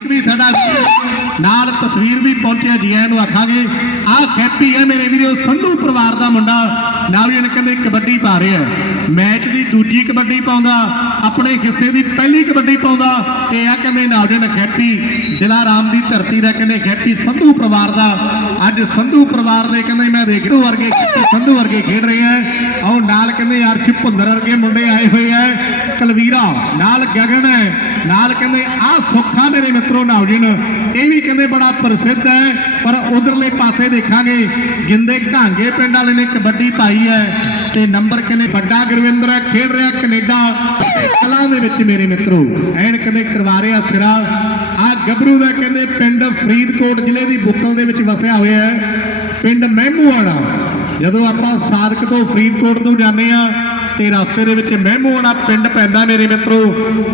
ਵੀ ਸਾਡਾ ਨਾਲ ਤਸਵੀਰ ਵੀ ਪਹੁੰਚਿਆ ਜੀ ਆਇਆਂ ਆਖਾਂਗੇ ਆਹ ਖੈਪੀ ਹੈ ਮੇਰੇ ਵੀਰੋ, ਸੰਧੂ ਪਰਿਵਾਰ ਦਾ ਮੁੰਡਾ। ਨਾਵੀਨ ਕਹਿੰਦੇ, ਕਬੱਡੀ ਪਾ ਰਿਹਾ ਮੈਚ ਦੀ ਦੂਜੀ ਕਬੱਡੀ ਪਾਉਂਦਾ, ਆਪਣੇ ਹਿੱਸੇ ਦੀ ਪਹਿਲੀ ਕਬੱਡੀ ਪਾਉਂਦਾ, ਤੇ ਆ ਕਹਿੰਦੇ ਨਾਵਜਨ ਖੈਪੀ ਦਿਲਾ ਰਾਮ ਦੀ ਧਰਤੀ ਦਾ ਕਹਿੰਦੇ ਖੈਪੀ ਸੰਧੂ ਪਰਿਵਾਰ ਦਾ। ਅੱਜ ਸੰਧੂ ਪਰਿਵਾਰ ਦੇ ਕਹਿੰਦੇ, ਮੈਂ ਦੇਖ ਰਿਹਾ ਵਰਗੇ ਸੰਧੂ ਵਰਗੇ ਖੇਡ ਰਹੇ ਆ ਆਓ ਨਾਲ ਕਹਿੰਦੇ ਅਰਸ਼ ਭੁੰਦਰ ਵਰਗੇ ਮੁੰਡੇ ਆਏ ਹੋਏ ਆ ਕਲਵੀਰਾ, ਨਾਲ ਗਗਨ ਹੈ। ਨਾਲ ਕਹਿੰਦੇ ਆ ਸੁੱਖਾ ਮੇਰੇ ਮਿੱਤਰ ਨਾਵਜਨ ਇਹ ਵੀ ਕਹਿੰਦੇ ਬੜਾ ਪ੍ਰਸਿੱਧ ਹੈ, ਪਰ ਉਧਰਲੇ ਪਾਸੇ ਦੇਖਾਂਗੇ, ਗਿੰਦੇ ਘਾਂਗੇ ਪਿੰਡ ਵਾਲੇ ਨੇ ਕਬੱਡੀ ਪਾਈ ਹੈ ਤੇ ਨੰਬਰ ਕਹਿੰਦੇ ਵੱਡਾ ਗੁਰਵਿੰਦਰ ਹੈ, ਖੇਡ ਰਿਹਾ ਕੈਨੇਡਾ। ਕਲਾ ਦੇ ਵਿੱਚ ਮੇਰੇ ਮਿੱਤਰੋ, ਐਨ ਕਹਿੰਦੇ ਕਰਵਾ ਰਿਹਾ ਸਿਰਾ। ਆ ਗੱਭਰੂ ਦਾ ਕਹਿੰਦੇ ਪਿੰਡ ਫਰੀਦਕੋਟ ਜ਼ਿਲ੍ਹੇ ਦੀ ਬੁੱਕਲ ਦੇ ਵਿੱਚ ਵਸਿਆ ਹੋਇਆ ਹੈ, ਪਿੰਡ ਮਹਿਮੂਆਣਾ ਜਦੋਂ ਆਪਾਂ ਸਾਦਕ ਤੋਂ ਫਰੀਦਕੋਟ ਤੋਂ ਜਾਂਦੇ ਆ ਤੇ ਰਸਤੇ ਦੇ ਵਿੱਚ ਮਹਿਮੂਆਣਾ ਪਿੰਡ ਪੈਂਦਾ ਮੇਰੇ ਮਿੱਤਰੋ।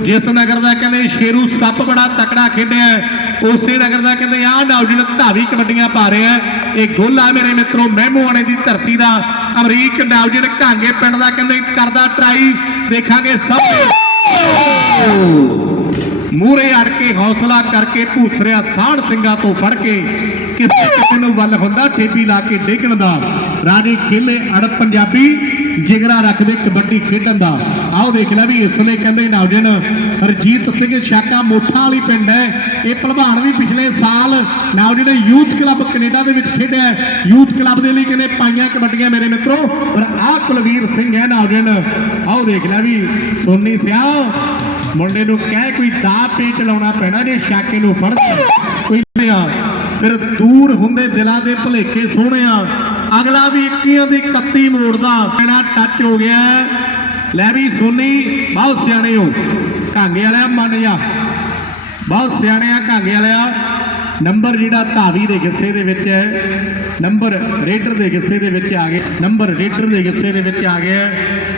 ਜਿਸ ਨਗਰ ਦਾ ਕਹਿੰਦੇ ਸ਼ੇਰੂ ਸੱਪ ਬੜਾ ਤਕੜਾ ਖੇਡਿਆ ਉਸੇ ਨਗਰ ਦਾ ਕਹਿੰਦੇ ਆਹ ਨੌਜਵਾਨ ਧਾਵੀ ਕਬੱਡੀਆਂ ਪਾ ਰਿਹਾ ਇਹ ਗੋਲਾ ਮੇਰੇ ਮਿੱਤਰੋ ਮਹਿਮੂਆਣੇ ਦੀ ਧਰਤੀ ਦਾ, ਅਮਰੀਕ ਨੌਜਵਾਨ ਘਾਂਗੇ ਪਿੰਡ ਦਾ ਕਹਿੰਦੇ ਕਰਦਾ ਟਰਾਈ, ਦੇਖਾਂਗੇ ਸਭ ਮੂਰੇ ਅੜ ਕੇ ਹੌਸਲਾ ਕਰਕੇ ਭੂਸਰਿਆ ਸਾਣ ਸਿੰਘਾਂ ਤੋਂ ਫੜ ਕੇ ਕਿਸੇ ਕਿਸੇ ਨੂੰ ਵੱਲ ਹੁੰਦਾ ਠੇਪੀ ਲਾ ਕੇ ਡੇਗਣ ਦਾ। ਰਾਣੀ ਖੇਲੇ ਅੜ ਪੰਜਾਬੀ, ਜਿਗਰਾ ਰੱਖਦੇ ਕਬੱਡੀ ਖੇਡਣ ਦਾ। ਆਓ ਦੇਖ ਲੈ ਵੀ ਇਸ ਵੇਲੇ ਕਹਿੰਦੇ ਨੌਜਣ ਹਰਜੀਤ ਸਿੰਘ ਸ਼ਾਕਾ ਮੋਠਾ ਵਾਲੀ ਪਿੰਡ ਹੈ। ਇਹ ਭਲਵਾਨ ਵੀ ਪਿਛਲੇ ਸਾਲ ਨੌਜਣ ਯੂਥ ਕਲੱਬ ਕੈਨੇਡਾ ਦੇ ਵਿੱਚ ਖੇਡਿਆ ਯੂਥ ਕਲੱਬ ਦੇ ਲਈ ਕਹਿੰਦੇ ਪਾਈਆਂ ਕਬੱਡੀਆਂ ਮੇਰੇ ਮਿੱਤਰੋ। ਪਰ ਆਹ ਕੁਲਵੀਰ ਸਿੰਘ ਹੈ ਨੌਜਣ ਆਓ ਦੇਖ ਲੈ ਵੀ ਸੋਨੀ ਸਿਆ ਮੁੰਡੇ ਨੂੰ ਕਹਿ ਕੋਈ ਦਾ ਪੇਚ ਲਾਉਣਾ ਪੈਣਾ ਨੇ ਸ਼ਾਕੇ ਨੂੰ ਫੜ ਕੋਈ ਲਿਆ ਫਿਰ ਦੂਰ ਹੁੰਦੇ ਦਿਲਾਂ ਦੇ ਭੁਲੇਖੇ ਸੋਹਣਿਆ ਅਗਲਾ ਵੀ 21 ਦੀ 31 ਮੋੜਦਾ। ਪੈਣਾ ਟੱਚ ਹੋ ਗਿਆ। ਲੈ ਵੀ ਸੋਨੀ, ਬਹੁਤ ਸਿਆਣੇ ਹੋ। ਕਾਂਗੇ ਵਾਲਿਆ ਮੰਨ ਜਾ। ਬਹੁਤ ਸਿਆਣੇ ਆ ਕਾਂਗੇ ਵਾਲਿਆ। ਨੰਬਰ ਜਿਹੜਾ ਧਾਵੀ ਦੇ ਗਿੱਸੇ ਦੇ ਵਿੱਚ ਹੈ, ਨੰਬਰ ਰੇਡਰ ਦੇ ਗਿੱਸੇ ਦੇ ਵਿੱਚ ਆ ਗਿਆ ਨੰਬਰ ਰੇਡਰ ਦੇ ਗਿੱਸੇ ਦੇ ਵਿੱਚ ਆ ਗਿਆ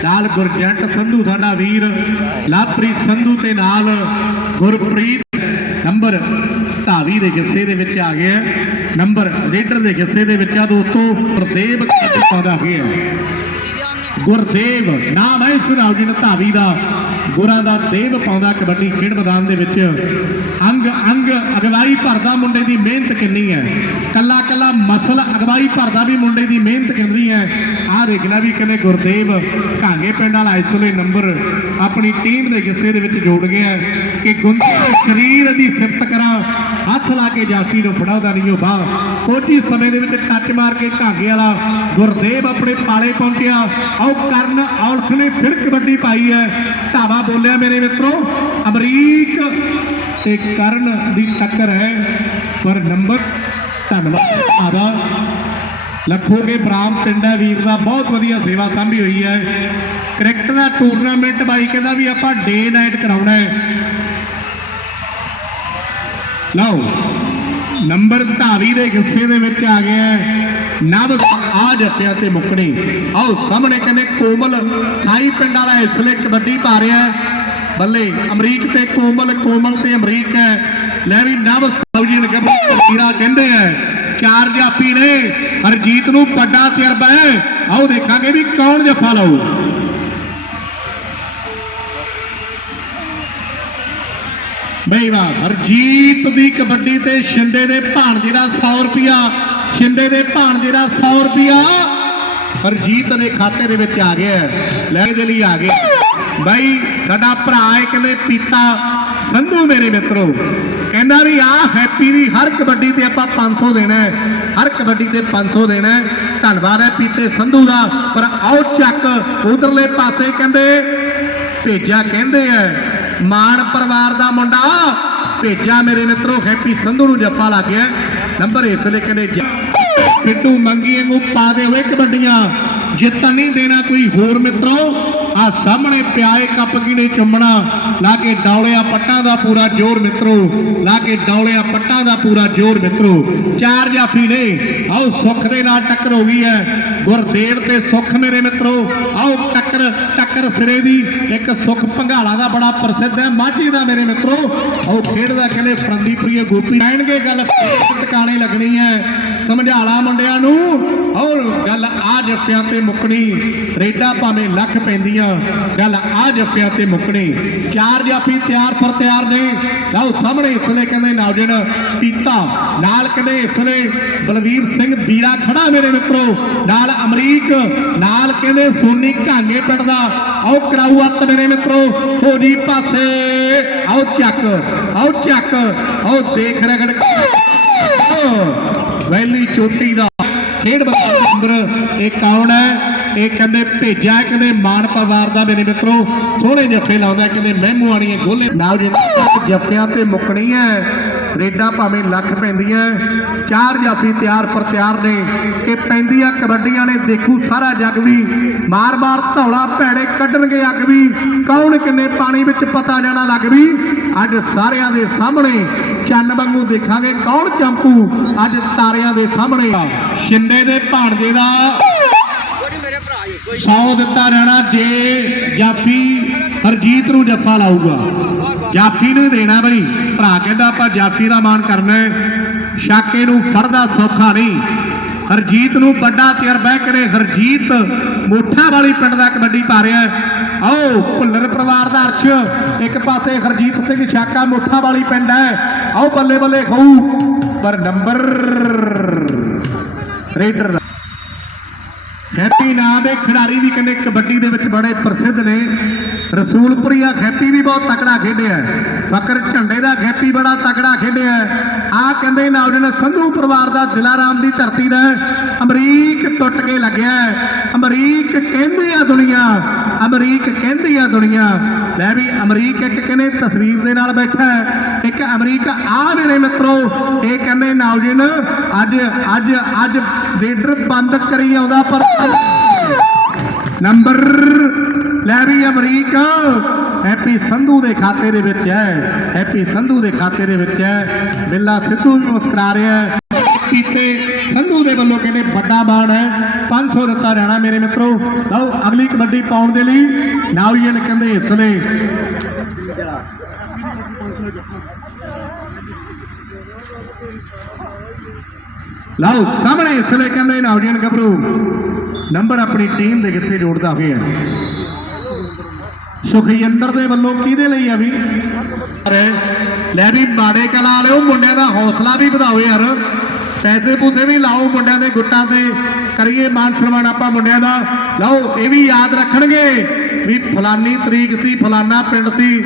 ਨਾਲ ਗੁਰਜੰਟ ਸੰਧੂ ਸਾਡਾ ਵੀਰ ਲਾਪ੍ਰੀਤ ਸੰਧੂ ਤੇ ਨਾਲ ਗੁਰਪ੍ਰੀਤ। ਨੰਬਰ ਧਾਵੀ ਦੇ ਗਿੱਸੇ ਦੇ ਵਿੱਚ ਆ ਗਿਆ ਨੰਬਰ ਰੇਡਰ ਦੇ ਗਿੱਸੇ ਦੇ ਵਿੱਚ ਆ ਦੋਸਤੋ ਪ੍ਰਦੇਵ ਕਬੱਡੀ ਪਾਉਂਦਾ ਹੋਇਆ ਗੁਰਦੇਵ, ਨਾਮ ਹੈ ਇਸ ਰਾਉ ਜੀ ਨੇ ਧਾਵੀ ਦਾ। ਗੁਰਾਂ ਦਾ ਦੇਵ ਪਾਉਂਦਾ ਕਬੱਡੀ ਖੇਡ ਮੈਦਾਨ ਦੇ ਵਿੱਚ। ਅੰਗ ਅੰਗ, ਅਗਵਾਈ ਭਰਦਾ ਮੁੰਡੇ ਦੀ ਮਿਹਨਤ ਕਿੰਨੀ ਹੈ। ਕੱਲਾ ਕੱਲਾ ਮਸਲ ਅਗਵਾਈ ਭਰਦਾ ਵੀ ਮੁੰਡੇ ਦੀ ਮਿਹਨਤ ਕਿੰਨੀ ਹੈ। ਆਹ ਦੇਖ ਵੀ ਕਹਿੰਦੇ ਗੁਰਦੇਵ ਘਾਂਗੇ ਪਿੰਡ ਵਾਲਾ ਇਸ ਨੰਬਰ ਆਪਣੀ ਟੀਮ ਦੇ ਹਿੱਸੇ ਦੇ ਵਿੱਚ ਜੋੜ ਗਿਆ ਕਿ ਗੁੰਦੇ ਸਰੀਰ ਦੀ ਸਿਫਤ ਕਰਾਂ, ਹੱਥ ਲਾ ਕੇ ਜਾਫੀ ਨੂੰ ਫੜਾਉਂਦਾ ਨਹੀਂ ਉਹ ਬਾਹ। ਕੁਝ ਹੀ ਸਮੇਂ ਦੇ ਵਿੱਚ ਟੱਚ ਮਾਰ ਕੇ ਘਾਂਗੇ ਵਾਲਾ ਗੁਰਦੇਵ ਆਪਣੇ ਪਾਲੇ ਪਹੁੰਚਿਆ। ਆਓ ਕਰਨ ਔਲਖ ਨੇ ਫਿਰ ਕਬੱਡੀ ਪਾਈ ਹੈ। ਧਾਵਾ ਬੋਲਿਆ ਮੇਰੇ ਮਿੱਤਰੋ, ਅਮਰੀਕ ਤੇ ਕਰਨ ਦੀ ਟੱਕਰ ਹੈ, ਪਰ ਨੰਬਰ ਧੰਨਵਾਦ ਆਦਾ ਲੱਖੋਗੇ ਬਰਾਮ ਪਿੰਡ ਵੀਰ ਦਾ ਬਹੁਤ ਵਧੀਆ ਸੇਵਾ ਸਾਂਭੀ ਹੋਈ ਹੈ। ਕ੍ਰਿਕਟ ਦਾ ਟੂਰਨਾਮੈਂਟ ਬਾਈ ਕਹਿੰਦਾ ਵੀ ਆਪਾਂ ਡੇ ਨਾਈਟ ਕਰਾਉਣਾ ਹੈ। ਲਓ, ਨੰਬਰ ਧਾਵੀ ਦੇ ਗੁੱਸੇ ਦੇ ਵਿੱਚ ਆ ਗਿਆ ਨਵ ਆ ਜੱਤਿਆਂ ਤੇ ਮੁੱਕਣੀ। ਆਓ ਸਾਹਮਣੇ ਕਹਿੰਦੇ ਕੋਮਲ ਸਾਈ ਪਿੰਡ ਵਾਲਾ ਇਸ ਵੇਲੇ ਕਬੱਡੀ ਪਾ ਰਿਹਾ ਬੱਲੇ, ਅਮਰੀਕ ਤੇ ਕੋਮਲ ਕੋਮਲ ਤੇ ਅਮਰੀਕ ਹੈ। ਲੈ ਵੀ ਨਵ ਸੌਜੀਨ ਗੱਭਰੂ ਵੀਰਾ ਕਹਿੰਦੇ ਆ ਚਾਰ ਜਾਪੀ ਨੇ, ਹਰਜੀਤ ਨੂੰ ਵੱਡਾ ਤਜਰਬਾ ਹੈ। ਆਓ ਦੇਖਾਂਗੇ ਵੀ ਕੌਣ ਜੱਫਾ ਲਾਊ। ਬਈ ਵਾਹ, ਹਰਜੀਤ ਦੀ ਕਬੱਡੀ ਤੇ ਸ਼ਿੰਦੇ ਦੇ ਭਾਣਜੇ ਦਾ 100 ਰੁਪਿਆ ਸ਼ਿੰਦੇ ਦੇ ਭਾਣਜੇ ਦਾ 100 ਰੁਪਿਆ ਹਰਜੀਤ ਦੇ ਖਾਤੇ ਦੇ ਵਿੱਚ ਆ ਗਿਆ ਹੈ। ਲੈ ਦੇ ਲਈ ਆ ਗਿਆ ਬਾਈ, ਸਾਡਾ ਭਰਾ ਹੈ, ਕਹਿੰਦੇ ਪੀਤਾ ਸੰਧੂ ਮੇਰੇ ਮਿੱਤਰੋ। ਕਹਿੰਦਾ ਵੀ ਆ ਹੈਪੀ ਦੀ ਹਰ ਕਬੱਡੀ ਤੇ ਆਪਾਂ 500 ਦੇਣਾ ਹਰ ਕਬੱਡੀ ਤੇ 500 ਦੇਣਾ ਧੰਨਵਾਦ ਹੈ ਪੀਤੇ ਸੰਧੂ ਦਾ। ਪਰ ਆਓ ਚੱਕ, ਉਧਰਲੇ ਪਾਸੇ ਕਹਿੰਦੇ, ਭੇਜਿਆ ਕਹਿੰਦੇ ਐ ਮਾਨ ਪਰਿਵਾਰ ਦਾ ਮੁੰਡਾ, ਭੇਜਿਆ ਮੇਰੇ ਮਿੱਤਰੋ ਹੈਪੀ ਸੰਧੂ ਨੂੰ ਜੱਫਾ ਲੱਗ ਗਿਆ ਨੰਬਰ ਇਸ ਲਈ ਕਹਿੰਦੇ ਜ- ਪਿੱਟੂ ਮੰਗੀ ਵਾਂਗੂ ਪਾ ਦੇ ਹੋਏ ਕਬੱਡੀਆਂ ਜਿੱਤਣ ਨਹੀਂ ਦੇਣਾ ਕੋਈ ਹੋਰ ਮਿੱਤਰੋ। ਆ ਸਾਹਮਣੇ ਪਿਆਏ ਕੱਪ ਕੀਨੇ ਚੁੰਮਣਾ। ਲਾ ਕੇ ਡੌਲਿਆ ਪੱਟਾਂ ਦਾ ਪੂਰਾ ਜ਼ੋਰ ਮਿੱਤਰੋ। ਲਾ ਕੇ ਡੌਲਿਆ ਪੱਟਾਂ ਦਾ ਪੂਰਾ ਜ਼ੋਰ ਮਿੱਤਰੋ। ਚਾਰ ਜਾਫੀ ਨੇ। ਆਓ ਸੁੱਖ ਦੇ ਨਾਲ ਟੱਕਰ ਹੋ ਗਈ ਹੈ। ਗੁਰਦੇਵ ਤੇ ਸੁੱਖ ਮੇਰੇ ਮਿੱਤਰੋ। ਆਓ ਟੱਕਰ ਟੱਕਰ ਸਿਰੇ ਦੀ। ਇੱਕ ਸੁੱਖ ਭੰਗਾਲਾ ਦਾ ਬੜਾ ਪ੍ਰਸਿੱਧ ਹੈ। ਮਾਝੀ ਦਾ ਮੇਰੇ ਮਿੱਤਰੋ। ਆਓ ਖੇਡਦਾ ਕਹਿੰਦੇ ਫਰੰਦੀ ਗੋਪੀ। ਕਹਿਣਗੇ ਗੱਲ। ਫੇਰ ਟਿਕਾਣੇ ਲੱਗਣੀ ਹੈ। ਸਮਝਾਲਾ ਮੁੰਡਿਆਂ ਨੂੰ। ਔਰ ਗੱਲ ਆ ਜੱਫਿਆਂ ਤੇ ਮੁੱਕਣੀ, ਰੇਡਾ ਭਾਵੇਂ ਲੱਖ ਪੈਂਦੀਆਂ, ਗੱਲ ਆ ਜੱਫਿਆਂ ਤੇ ਮੁੱਕਣੀ। ਚਾਰ ਜਾਫੀ ਤਿਆਰ ਪਰ ਤਿਆਰ ਨੇ। ਲਓ ਸਾਹਮਣੇ ਇਸਲੇ ਕਹਿੰਦੇ ਨੌਜਣ ਪੀਤਾ ਨਾਲ ਕਹਿੰਦੇ ਇਸਲੇ ਬਲਵੀਰ ਸਿੰਘ ਵੀਰਾ ਖੜਾ ਮੇਰੇ ਮਿੱਤਰੋ। ਨਾਲ ਅਮਰੀਕ, ਨਾਲ ਕਹਿੰਦੇ ਸੋਨੀ ਘਾਂਗੇ ਪਿੰਡ ਦਾ। ਆਓ ਕਰਾਊ ਅੱਤ ਮੇਰੇ ਮਿੱਤਰੋ। ਹੋ ਜੀ ਪਾਸੇ, ਆਓ ਚੱਕ ਆਓ ਚੱਕ, ਆਓ ਦੇਖ ਰਗੜ। ਚੋਟੀ ਦਾ। ਖੇਡ ਬੱਚਾ ਅੰਦਰ ਇਹ ਕੌਣ ਹੈ? ਇਹ ਕਹਿੰਦੇ ਭੇਜਿਆ ਕਹਿੰਦੇ ਮਾਨ ਪਰਿਵਾਰ ਦਾ। ਮੇਰੇ ਮਿੱਤਰੋ ਸੋਹਣੇ ਜੱਫੇ ਲਾਉਂਦਾ ਕਹਿੰਦੇ ਮਹਿਮੂ ਵਾਲੀਆਂ ਗੋਲੇ। ਨਾਲ ਜੇ ਜੱਫਿਆਂ ਤੇ ਮੁੱਕਣੀ ਹੈ ਰੇਡਾਂ ਭਾਵੇਂ ਲੱਖ ਪੈਂਦੀਆਂ, ਚਾਰ ਜਾਫੀ ਤਿਆਰ ਪਰ ਤਿਆਰ ਨੇ, ਇਹ ਪੈਂਦੀਆਂ ਕਬੱਡੀਆਂ ਨੇ, ਦੇਖੂ ਸਾਰਾ ਜੱਗ ਵੀ। ਮਾਰ-ਮਾਰ ਧੌਲਾ ਭੈੜੇ ਕੱਢਣਗੇ ਅੱਗ ਵੀ। ਕੌਣ ਕਿੰਨੇ ਪਾਣੀ ਵਿੱਚ ਪਤਾ ਜਾਣਾ ਲੱਗ ਵੀ? ਅੱਜ ਸਾਰਿਆਂ ਦੇ ਸਾਹਮਣੇ ਚੰਨ ਵਾਂਗੂ ਦੇਖਾਂਗੇ ਕੌਣ ਚੰਪੂ। ਅੱਜ ਤਾਰਿਆਂ ਦੇ ਸਾਹਮਣੇ। ਸ਼ਿੰਦੇ ਦੇ ਭਾਣਜੇ ਦਾ ਕੋਈ ਨੀ ਮੇਰੇ ਭਰਾ ਹੀ ਕੋਈ 100 ਦਿੱਤਾ ਜਾਣਾ ਜੇ ਜਾਫੀ ਹਰਜੀਤ ਨੂੰ ਜੱਫਾ ਲਾਊਗਾ। ਜਾਫੀ ਨੂੰ ਦੇਣਾ ਬਈ। ਭਰਾ ਕਹਿੰਦਾ ਆਪਾਂ ਜਾਫੀ ਦਾ ਮਾਣ ਕਰਨਾ ਸ਼ਾਕੇ ਨੂੰ ਫੜਦਾ ਸੌਖਾ ਨਹੀਂ। ਹਰਜੀਤ ਨੂੰ ਵੱਡਾ ਤਜਰਬਾ ਕਰੇ ਹਰਜੀਤ ਮੋਠਾ ਵਾਲੀ ਪਿੰਡ ਦਾ ਕਬੱਡੀ ਪਾ ਰਿਹਾ ਆਓ, ਭੁੱਲਰ ਪਰਿਵਾਰ ਦਾ ਅਰਸ਼। ਇੱਕ ਪਾਸੇ ਹਰਜੀਤ ਸਿੰਘ ਸ਼ਾਕਾ ਮੋਠਾ ਵਾਲੀ ਪਿੰਡ ਹੈ। ਆਓ ਬੱਲੇ ਬੱਲੇ ਖਾਊ। ਪਰ ਨੰਬਰ ਰੇਡਰ ਹੈਪੀ ਨਾਂ ਦੇ ਖਿਡਾਰੀ ਵੀ ਕਹਿੰਦੇ ਕਬੱਡੀ ਦੇ ਵਿੱਚ ਬੜੇ ਪ੍ਰਸਿੱਧ ਨੇ। ਰਸੂਲਪੁਰੀਆ ਖੈਪੀ ਵੀ ਬਹੁਤ ਤਕੜਾ ਖੇਡਿਆ। ਫਕਰ ਝੰਡੇ ਦਾ ਖੈਪੀ ਬੜਾ ਤਕੜਾ ਖੇਡਿਆ ਆ ਕਹਿੰਦੇ ਨੌਜਵਾਨ ਸੰਧੂ ਪਰਿਵਾਰ ਦਾ ਦਿਲਾਰਾਮ ਦੀ ਧਰਤੀ ਦਾ। ਅਮਰੀਕ ਟੁੱਟ ਕੇ ਲੱਗਿਆ। ਅਮਰੀਕ ਕਹਿੰਦੀ ਆ ਦੁਨੀਆ ਅਮਰੀਕ ਕਹਿੰਦੀ ਆ ਦੁਨੀਆ ਲੈ ਵੀ ਅਮਰੀਕ ਇੱਕ ਕਹਿੰਦੇ ਤਸਵੀਰ ਦੇ ਨਾਲ ਬੈਠਾ ਇੱਕ ਅਮਰੀਕ ਆ ਮੇਰੇ ਮਿੱਤਰੋ ਇਹ ਕਹਿੰਦੇ ਨੌਜਵਾਨ ਅੱਜ ਅੱਜ ਅੱਜ ਰੇਡਰ ਬੰਦ ਕਰੀ ਆਉਂਦਾ ਪਰ ਨੰਬਰ ਲੈ ਵੀ ਅਮਰੀਕ। ਹੈਪੀ ਸੰਧੂ ਦੇ ਖਾਤੇ ਦੇ ਵਿੱਚ ਹੈ। ਹੈਪੀ ਸੰਧੂ ਦੇ ਖਾਤੇ ਦੇ ਵਿੱਚ ਹੈ। ਬਿੱਲਾ ਸਿੱਧੂ ਵੀ ਮੁਸਕਰਾ ਰਿਹਾ ਹੈ। ਕੀਤੇ ਸੰਧੂ ਦੇ ਵੱਲੋਂ ਕਹਿੰਦੇ ਵੱਡਾ ਮਾਣ ਹੈ। 500 ਦਿੱਤਾ ਰਹਿਣਾ ਮੇਰੇ ਮਿੱਤਰੋ। ਲਓ, ਅਗਲੀ ਕਬੱਡੀ ਪਾਉਣ ਦੇ ਲਈ ਨਾਉਜਨ ਕਹਿੰਦੇ ਇਸ ਲਈ ਲਓ, ਸਾਹਮਣੇ ਇਸ ਲਈ ਕਹਿੰਦੇ ਨਾਉਜਨ ਗੱਭਰੂ। ਨੰਬਰ ਆਪਣੀ ਟੀਮ ਦੇ ਕਿੱਥੇ ਜੋੜਦਾ ਹੋਇਆ ਸੁਖਜਿੰਦਰ ਦੇ ਵੱਲੋਂ ਕਿਹਦੇ ਲਈ ਆ ਵੀ? ਅਰੇ, ਲੈ ਵੀ ਮਾੜੇ ਕਲਾ ਵਾਲਿਓ, ਮੁੰਡਿਆਂ ਦਾ ਹੌਸਲਾ ਵੀ ਵਧਾਓ ਯਾਰ। ਪੈਸੇ ਪੂਸੇ ਵੀ ਲਾਓ ਮੁੰਡਿਆਂ ਦੇ ਗੁੱਟਾਂ ਤੇ। ਕਰੀਏ ਮਾਨ ਸਨਮਾਨ ਆਪਾਂ ਮੁੰਡਿਆਂ ਦਾ। ਲਓ, ਇਹ ਵੀ ਯਾਦ ਰੱਖਣਗੇ ਵੀ ਫਲਾਨੀ ਤਰੀਕ ਸੀ, ਫਲਾਨਾ ਪਿੰਡ ਸੀ।